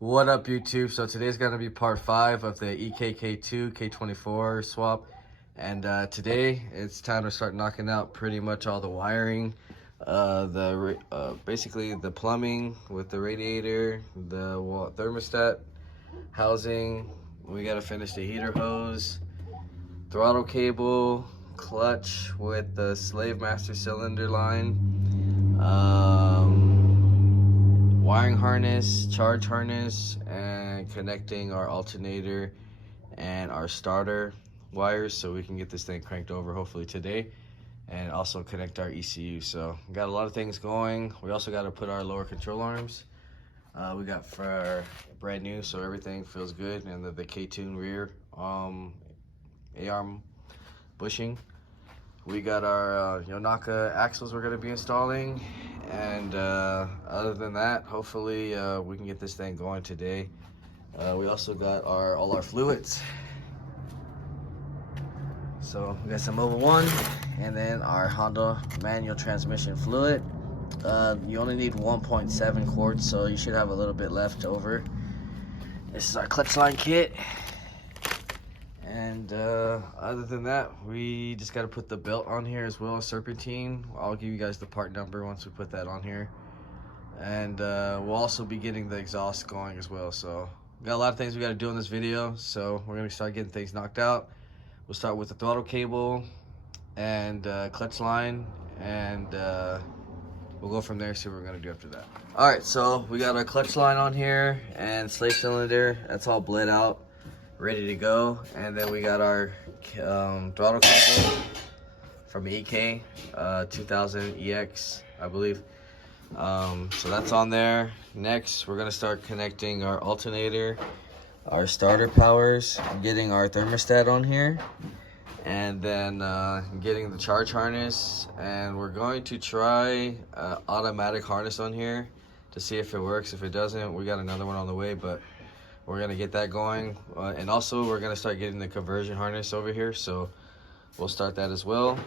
What up, YouTube? So today's gonna be part 5 of the ekk2 k24 swap, and today it's time to start knocking out pretty much all the wiring, basically the plumbing with the radiator, the thermostat housing. We gotta finish the heater hose, throttle cable, clutch with the slave master cylinder line. Wiring harness, charge harness, and connecting our alternator and our starter wires so we can get this thing cranked over hopefully today, and also connect our ECU. So we got a lot of things going. We also got to put our lower control arms. We got for brand new, so everything feels good, and the K2 rear A-arm bushing. We got our Yonaka axles we're going to be installing, and other than that, hopefully we can get this thing going today. We also got all our fluids. So we got some Mobil 1 and then our Honda manual transmission fluid. You only need 1.7 quarts, so you should have a little bit left over. This is our clutch line kit. And other than that, we just got to put the belt on here as well, serpentine. I'll give you guys the part number once we put that on here. And we'll also be getting the exhaust going as well. So we got a lot of things we got to do in this video. So we're going to start getting things knocked out. We'll start with the throttle cable and clutch line, and we'll go from there, see what we're going to do after that. All right, so we got our clutch line on here and slave cylinder. That's all bled out, ready to go. And then we got our throttle cable from EK 2000 EX, I believe. So that's on there. Next, we're gonna start connecting our alternator, our starter powers, getting our thermostat on here, and then getting the charge harness. And we're going to try automatic harness on here to see if it works. If it doesn't, we got another one on the way, but we're gonna get that going. And also we're gonna start getting the conversion harness over here, so we'll start that as well.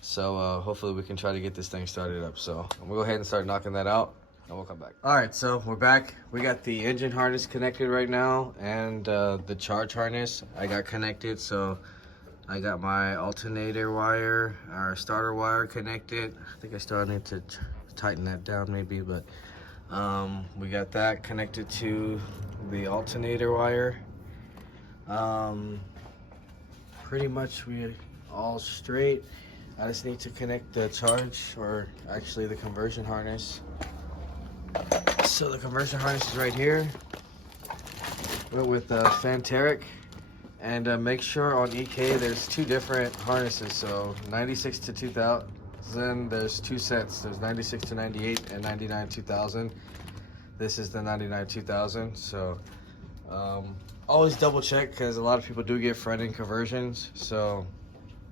So hopefully we can try to get this thing started up. So I'm gonna go ahead and start knocking that out, and we'll come back. All right, so we're back. We got the engine harness connected right now, and the charge harness I got connected. So I got my alternator wire, our starter wire connected. I think I still need to tighten that down maybe, but we got that connected to the alternator wire. Pretty much we all straight. I just need to connect the charge, or actually the conversion harness. So the conversion harness is right here. We're with phanteric, and make sure on EK there's two different harnesses. So 96 to 2000, there's two sets. There's 96 to 98 and 99 2000. This is the 99 2000. So always double check, because a lot of people do get front-end conversions, so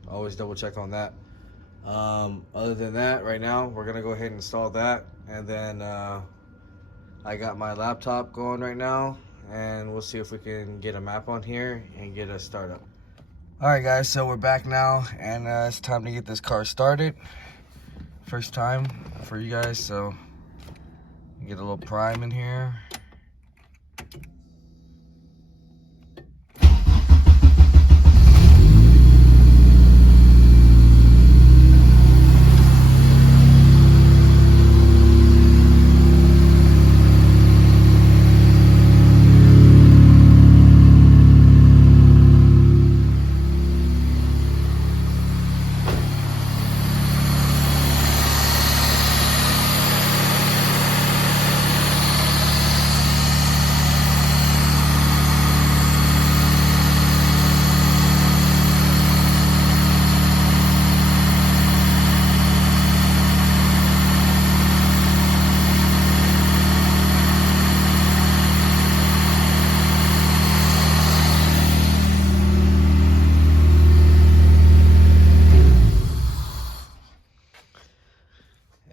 always double check on that. Other than that, right now we're gonna go ahead and install that, and then I got my laptop going right now, and we'll see if we can get a map on here and get a startup. All right guys, so we're back now, and it's time to get this car started. First time for you guys, so get a little prime in here.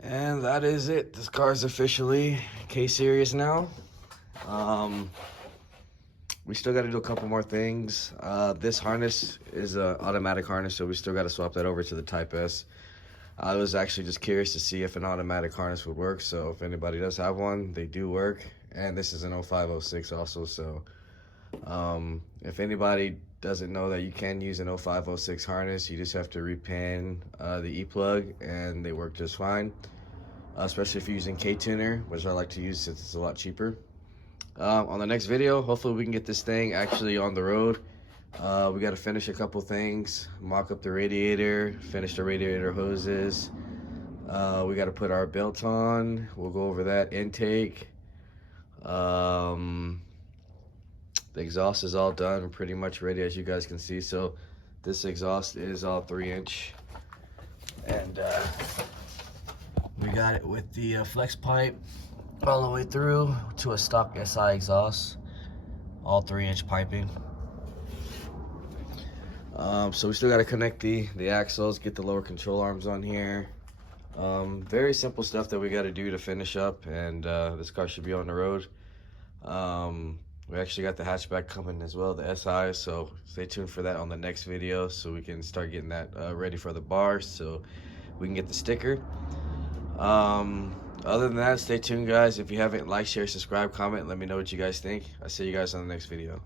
And that is it. This car is officially K-Series now. We still got to do a couple more things. This harness is an automatic harness, so we still got to swap that over to the Type S. I was actually just curious to see if an automatic harness would work, so if anybody does have one, they do work. and this is an 0506 also. So if anybody doesn't know that you can use an 0506 harness, you just have to repin the e-plug and they work just fine, especially if you're using K-tuner, which I like to use since it's a lot cheaper. On the next video, hopefully we can get this thing actually on the road. We got to finish a couple things, mock up the radiator, finish the radiator hoses. We got to put our belt on. We'll go over that. Intake. The exhaust is all done. We're pretty much ready, as you guys can see. So this exhaust is all 3-inch, and we got it with the flex pipe all the way through to a stock SI exhaust, all 3-inch piping. So we still got to connect the axles, get the lower control arms on here. Very simple stuff that we got to do to finish up, and this car should be on the road. We actually got the hatchback coming as well, the SI, so stay tuned for that on the next video so we can start getting that ready for the bar so we can get the sticker. Other than that, stay tuned, guys. If you haven't liked, share, subscribe, comment, let me know what you guys think. I'll see you guys on the next video.